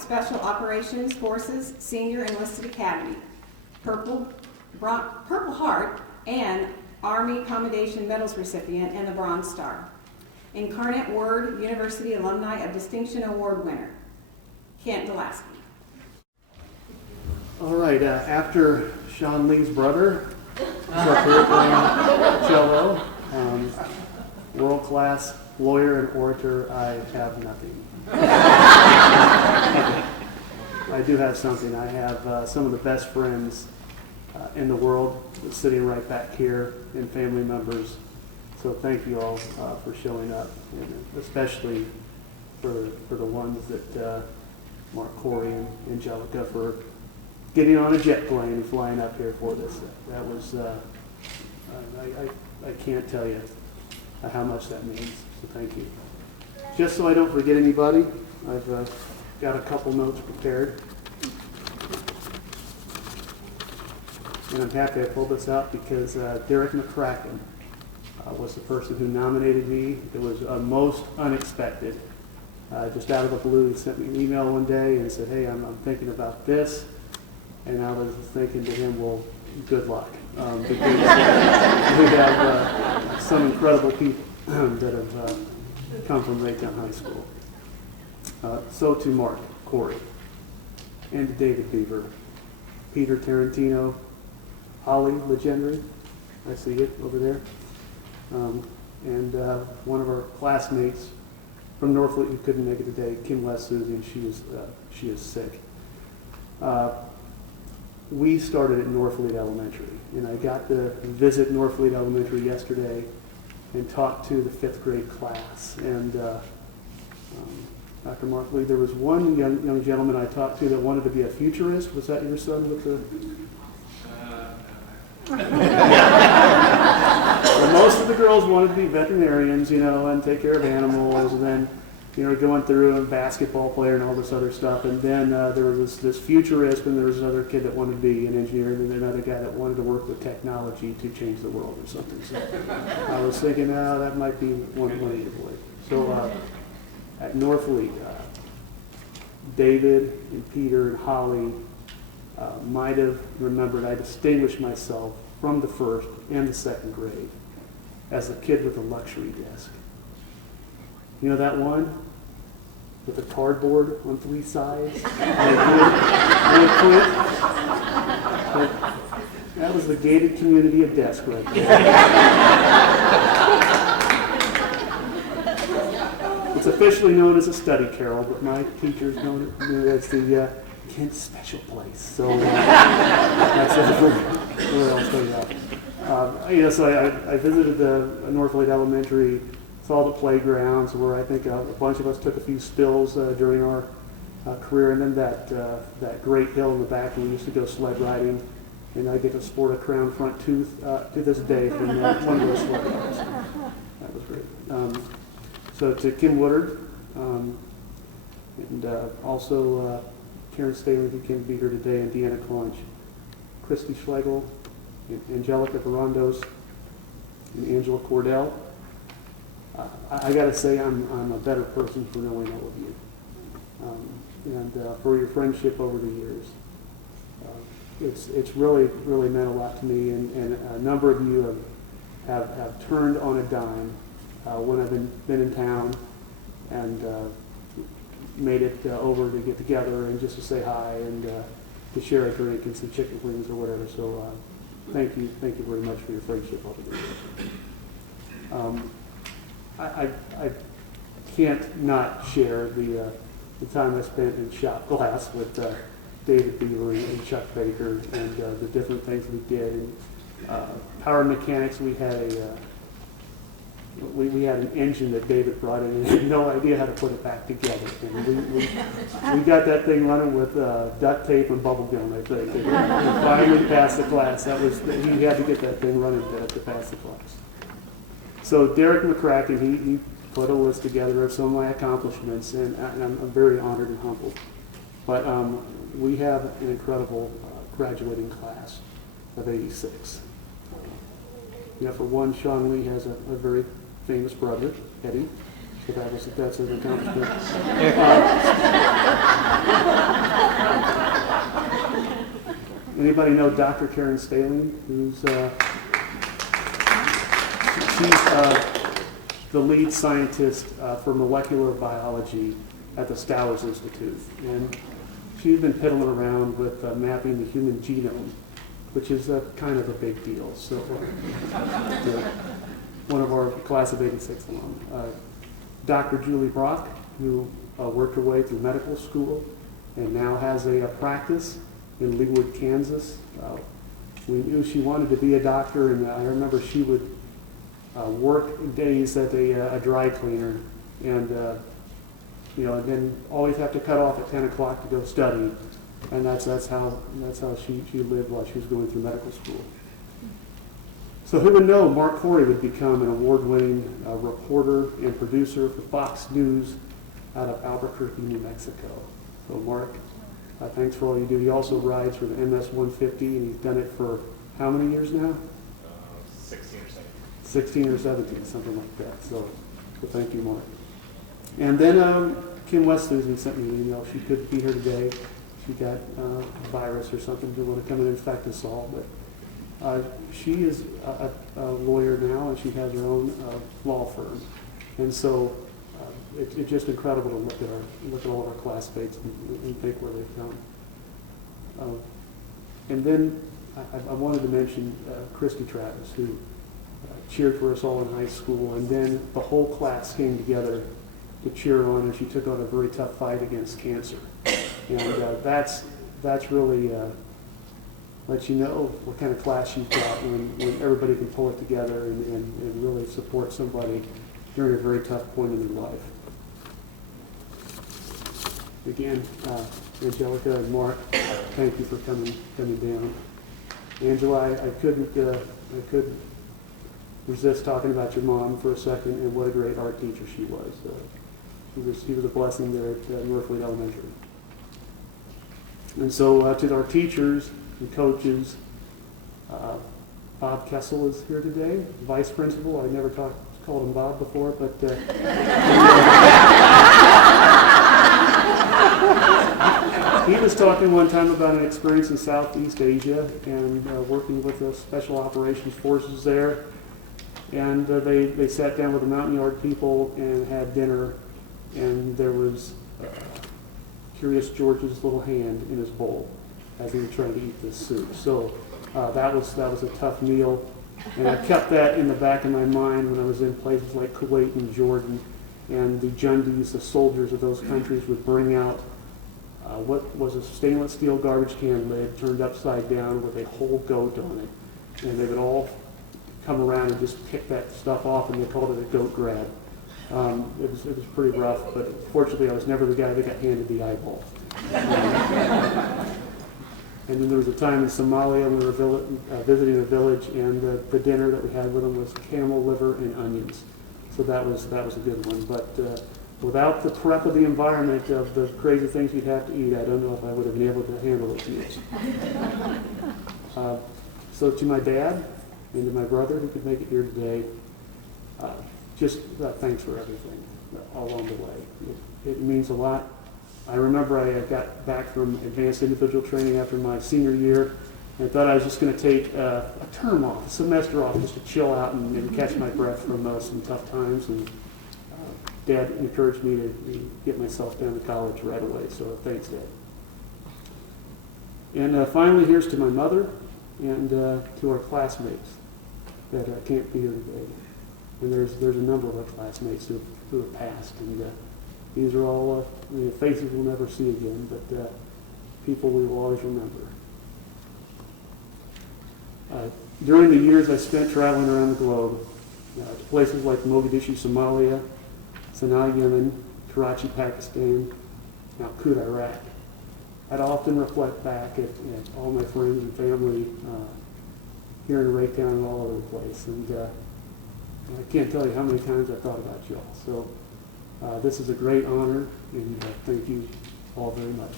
Special Operations Forces Senior Enlisted Academy, Purple Heart, and Army Commendation Medals recipient, and the Bronze Star. Incarnate Word University Alumni of Distinction Award winner, Kent Dolasky. All right, after Sean Lee's brother, who's up here playing cello, world-class lawyer and orator, I have nothing. I do have something. I have some of the best friends in the world sitting right back here, and family members. So thank you all for showing up, and especially for the ones that Mark, Corey, and Angelica for getting on a jet plane and flying up here for this. That was, I can't tell you how much that means, so thank you. Just so I don't forget anybody, I've got a couple notes prepared. And I'm happy I pulled this out because Derek McCracken was the person who nominated me. It was most unexpected. Just out of the blue, he sent me an email one day and said, hey, I'm thinking about this. And I was thinking to him, well, good luck. Because we have some incredible people that have come from Raytown High School. So to Mark, Corey, and to David Beaver, Peter Tarantino, Holly Legendary, I see it over there, and one of our classmates from Norfolk who couldn't make it today, Kim West Susie, and she is sick. We started at Norfolk Elementary, and I got to visit Norfolk Elementary yesterday and talk to the 5th grade class. And Dr. Mark Lee, there was one young gentleman I talked to that wanted to be a futurist. Was that your son with the... Well, most of the girls wanted to be veterinarians, and take care of animals, and then, going through a basketball player and all this other stuff. And then there was this futurist, and there was another kid that wanted to be an engineer, and then another guy that wanted to work with technology to change the world or something. So I was thinking, that might be one either way. So at Norfolk, David and Peter and Holly might have remembered I distinguished myself from the 1st and the 2nd grade as a kid with a luxury desk. You know that one? With a cardboard on 3 sides? That was the gated community of desk right there. It's officially known as a study carrel, but my teachers know it as the Kent Special Place. So that's where I'll tell you that. So I visited Norfolk Elementary, saw the playgrounds where I think a bunch of us took a few spills during our career, and then that great hill in the back where we used to go sled riding, and I get to sport a crown front tooth to this day from one of those sled rides. That was great. So to Kim Woodard, and also Karen Staley, who can't be here today, and Deanna Conch, Christy Schlegel, Angelica Verandos, and Angela Cordell. I got to say, I'm a better person for knowing all of you, and for your friendship over the years. It's really meant a lot to me, and a number of you have turned on a dime when I've been in town and made it over to get together and just to say hi and to share a drink and some chicken wings or whatever. So thank you very much for your friendship over the years. I can't not share the time I spent in shop class with David Beaver and Chuck Baker and the different things we did. And power mechanics, we had we had an engine that David brought in and had no idea how to put it back together. And we got that thing running with duct tape and bubble gum, I think. And we finally passed the class. He had to get that thing running to pass the class. So Derek McCracken, he put a list together of some of my accomplishments, and I'm very honored and humbled. But we have an incredible graduating class of 86. For one, Sean Lee has a very famous brother, Eddie, so that's an accomplishment. Anybody know Dr. Karen Staling, who's she's the lead scientist for molecular biology at the Stowers Institute, and she's been piddling around with mapping the human genome, which is kind of a big deal. So, one of our class of '86 alum, Dr. Julie Brock, who worked her way through medical school and now has a practice in Leawood, Kansas. We knew she wanted to be a doctor, and I remember she would work days at a dry cleaner, and and then always have to cut off at 10 o'clock to go study, and that's how she lived while she was going through medical school. So who would know Mark Corey would become an award-winning reporter and producer for Fox News out of Albuquerque, New Mexico. So Mark, thanks for all you do. He also rides for the MS 150, and he's done it for how many years now? 16 or 17. 16 or 17, something like that. So thank you, Mark. And then Kim Westhuizen sent me an email. She couldn't be here today. She got a virus or something. Didn't want to come and infect us all. But she is a lawyer now, and she has her own law firm. And so it's just incredible to look at all of our classmates and think where they've come. And then I wanted to mention Christy Travis, who cheered for us all in high school, and then the whole class came together to cheer on her. She took on a very tough fight against cancer, and that's really lets you know what kind of class you've got when everybody can pull it together and really support somebody during a very tough point in their life. Again, Angelica and Mark, thank you for coming down. Angela, I couldn't resist talking about your mom for a second and what a great art teacher she was. She was a blessing there at Northwood Elementary. And so to our teachers and coaches, Bob Kessel is here today, vice principal. I never called him Bob before, but he was talking one time about an experience in Southeast Asia and working with the Special Operations Forces there. And they sat down with the Mountain Yard people and had dinner, and there was Curious George's little hand in his bowl as he was trying to eat this soup. So that was a tough meal, and I kept that in the back of my mind when I was in places like Kuwait and Jordan, and the Jundis, the soldiers of those countries, would bring out what was a stainless steel garbage can lid turned upside down with a whole goat on it, and they would all come around and just pick that stuff off, and they called it a goat grab. It was pretty rough, but fortunately I was never the guy that got handed the eyeball. And then there was a time in Somalia when we were visiting a village, and the dinner that we had with them was camel liver and onions. So that was a good one. But without the prep of the environment of the crazy things you'd have to eat, I don't know if I would have been able to handle those meals. So to my dad and to my brother who could make it here today, thanks for everything all along the way. It means a lot. I remember I got back from advanced individual training after my senior year, and I thought I was just going to take a term off, a semester off, just to chill out and catch my breath from some tough times. And Dad encouraged me to get myself down to college right away, so thanks, Dad. And finally, here's to my mother and to our classmates that can't be here today. And there's a number of our classmates who have passed, and these are all faces we'll never see again, but people we will always remember. During the years I spent traveling around the globe, to places like Mogadishu, Somalia, Sana'a, Yemen, Karachi, Pakistan, now Kut, Iraq, I'd often reflect back at all my friends and family here in Raytown and all over the place, and I can't tell you how many times I thought about you all. So this is a great honor, and thank you all very much.